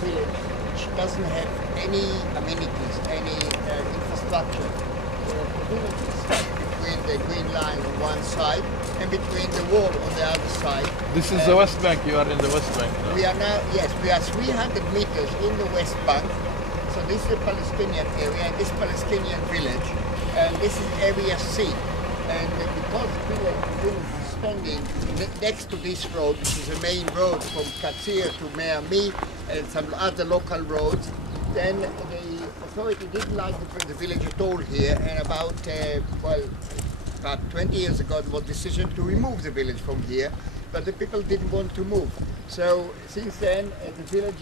village which doesn't have any amenities, any infrastructure. The village is stuck between the green line on one side and between the wall on the other side. This is the West Bank. You are in the West Bank now. We are now, yes, we are 300 meters in the West Bank. So this is the Palestinian area, and this Palestinian village, and this is Area C. And because the village is standing next to this road, which is a main road from Katsir to Meami and some other local roads, then the authority didn't like the village at all here, and about 20 years ago there was a decision to remove the village from here, but the people didn't want to move. So since then the village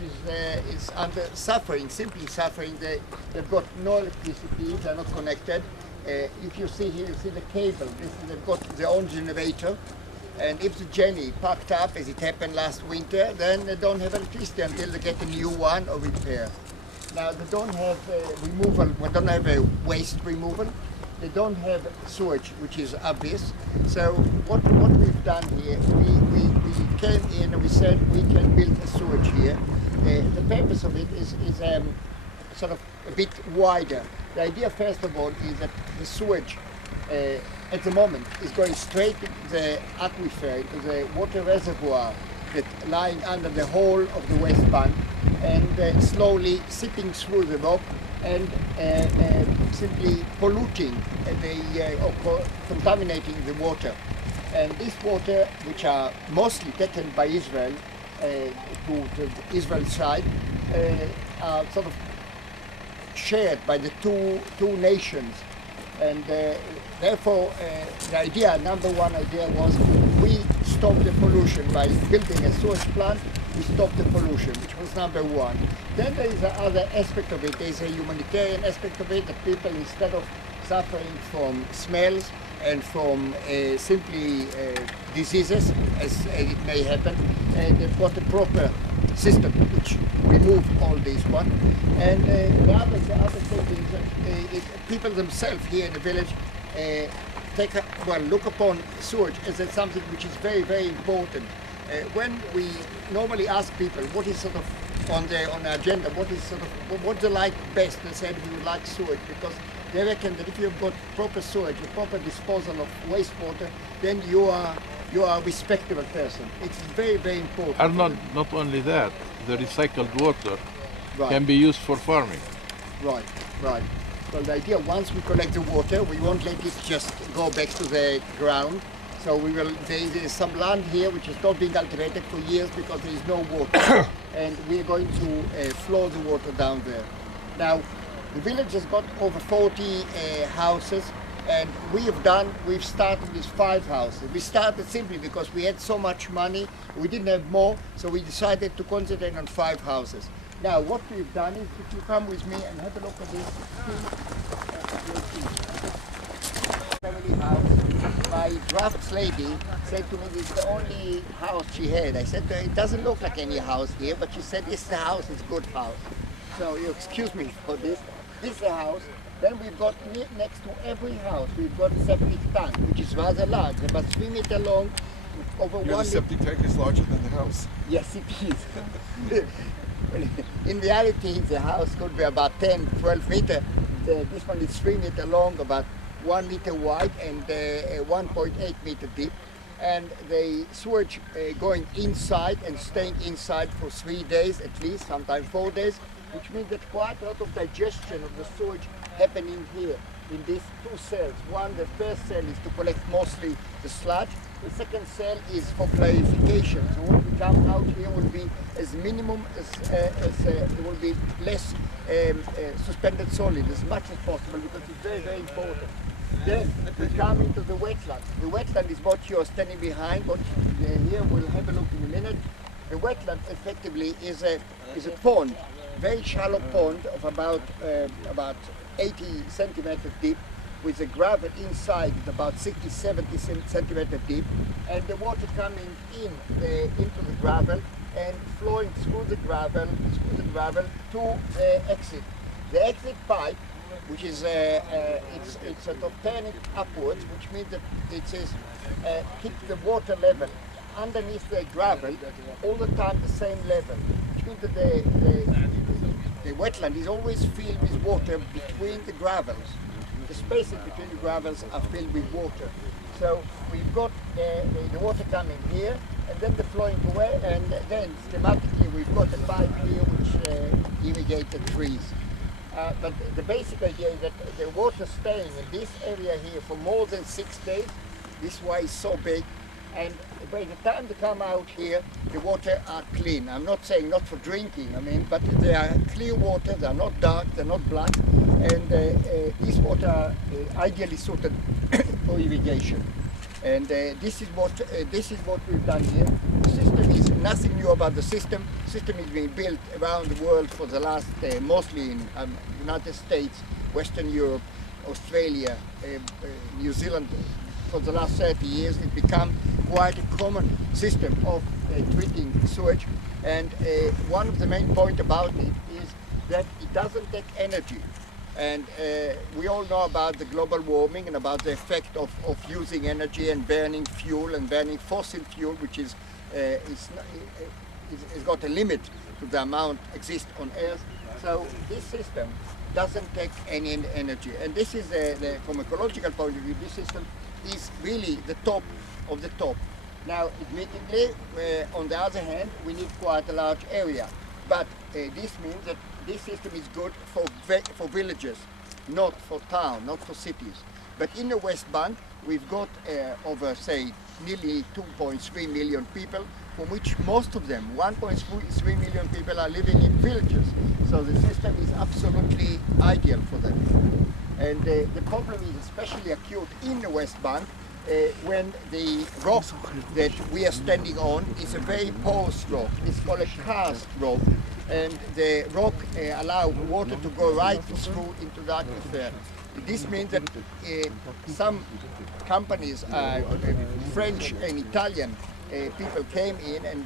is under suffering, simply suffering. They've got no electricity, they're not connected. If you see here, you see the cable. They've got their own generator, and if the Jenny packed up, as it happened last winter, then they don't have electricity until they get a new one or repair. Now they don't have removal. We don't have a waste removal. They don't have sewage, which is obvious. So what we've done here, we came in and we said we can build a sewage here. The purpose of it is sort of a bit wider. The idea, first of all, is that the sewage at the moment is going straight into the aquifer, into the water reservoir that's lying under the whole of the West Bank, and slowly seeping through the rock and simply polluting or contaminating the water. And this water, which are mostly taken by Israel to the Israel side, are sort of shared by the two nations. And therefore, the idea, number one idea, was we stop the pollution by building a sewage plant. We stop the pollution, which was number one. Then there is another aspect of it. There is a humanitarian aspect of it, that people, instead of suffering from smells and from simply diseases, as it may happen, they've got a proper system which remove all these one. And the other thing is that people themselves here in the village look upon sewage as something which is very, very important. When we normally ask people what is sort of on the agenda, what they like best, they said we would like sewage, because they reckon that if you've got proper sewage, a proper disposal of wastewater, then you are a respectable person. It's very, very important. And not only that, the recycled water Right. can be used for farming. Right. So the idea, once we collect the water, we won't let it just go back to the ground. So we will. There is some land here which has not been cultivated for years because there is no water, and we are going to flow the water down there. Now, the village has got over 40 houses, and we've started with 5 houses. We started simply because we had so much money, we didn't have more, so we decided to concentrate on 5 houses. Now, what we've done is, if you come with me and have a look at this family house, my drafts lady said to me this is the only house she had. I said, it doesn't look like any house here, but she said, this is the house, it's a good house. So you excuse me for this. This is a house. Then we've got next to every house, we've got a septic tank, which is rather large, about 3 meters long, over The 1 septic tank is larger than the house. Yes, it is. In reality, the house could be about 10, 12 meters. This one is 3 meters long, about 1 meter wide, and 1.8 meter deep. And the sewage going inside and staying inside for 3 days at least, sometimes 4 days, which means that quite a lot of digestion of the sewage happening here in these 2 cells. One, the first cell is to collect mostly the sludge. The second cell is for clarification. So what we come out here will be as minimum as there will be less suspended solid as much as possible, because it's very, very important. Then we come into the wetland. The wetland is what you're standing behind. What here we'll have a look in a minute. The wetland effectively is a pond, very shallow pond of about 80 centimeters deep, with the gravel inside is about 60, 70 centimeters deep, and the water coming into the gravel and flowing through the gravel to the exit. The exit pipe, which is it's sort of turning upwards, which means that it says keep the water level underneath the gravel all the time the same level, which means that the wetland is always filled with water between the gravels. The spaces between the gravels are filled with water. So we've got the water coming here, and then the flowing away, and then schematically we've got a pipe here which irrigates the trees. But the basic idea is that the water staying in this area here for more than 6 days. This way is so big, and by the time they come out here, the water are clean. I'm not saying not for drinking, but they are clear water. They are not dark, they're not black, and these water are ideally suited for irrigation. And this is what we've done here. The system is nothing new about the system. The system has been built around the world for the last, mostly in United States, Western Europe, Australia, New Zealand. For the last 30 years, it's become quite a common system of treating sewage. And one of the main points about it is that it doesn't take energy. And we all know about the global warming and about the effect of using energy and burning fuel and burning fossil fuel, which is got a limit to the amount exists on Earth. So this system doesn't take any energy. And this is, from ecological point of view, this system is really the top of the top. Now, admittedly, on the other hand, we need quite a large area. But this means that this system is good for villages, not for town, not for cities. But in the West Bank, we've got over, say, nearly 2.3 million people, from which most of them, 1.3 million people, are living in villages. So the system is absolutely ideal for them. And the problem is especially acute in the West Bank when the rock that we are standing on is a very porous rock. It's called a karst rock, and the rock allows water to go right through into the aquifer. This means that some companies, French and Italian people came in and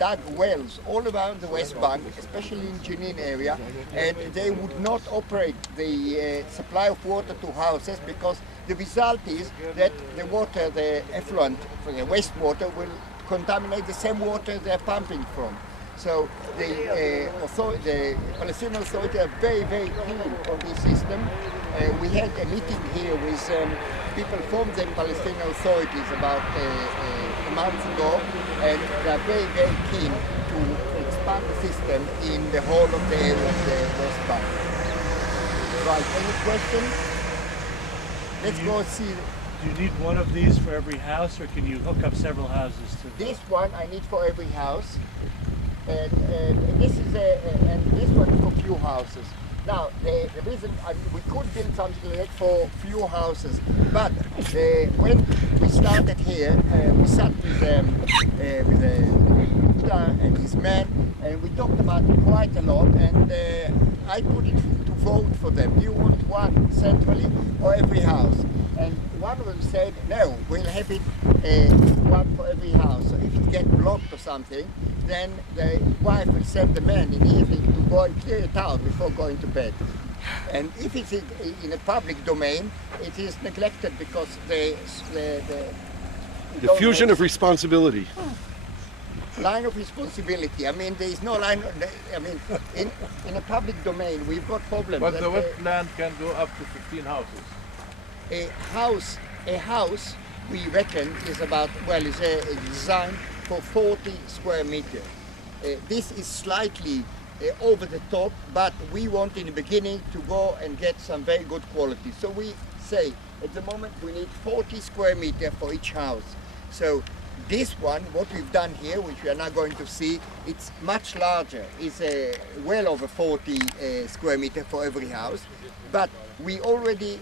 dug wells all around the West Bank, especially in Jenin area, and they would not operate the supply of water to houses because the result is that the water, the effluent, the wastewater, will contaminate the same water they're pumping from. So the Palestinian Authority are very, very keen on this system. We had a meeting here with people from the Palestinian authorities about a month ago, and they are very, very keen to expand the system in the whole of the area of the West Bank. Right, any questions? Let's go see. Do you need one of these for every house, or can you hook up several houses to this one? I need for every house, and this is and this one is for few houses. Now, the reason we could build something like that for few houses, but when we started here, we sat with and his man, and we talked about it quite a lot, and I put it to vote for them. Do you want one centrally or every house? And one of them said, no, we'll have it one for every house. So if it gets blocked or something, then the wife will send the man in the evening to go and clear it out before going to bed. And if it's in a public domain, it is neglected because the diffusion of responsibility. Line of responsibility. I mean, there is no line. I mean, in a public domain, we've got problems. But the wetland can go up to 15 houses. A house, we reckon, is about, well, is designed for 40 square meters. This is slightly over the top, but we want in the beginning to go and get some very good quality. So we say, at the moment, we need 40 square meters for each house. So this one, what we've done here, which we are now going to see, it's much larger. It's well over 40 square meters for every house. But we already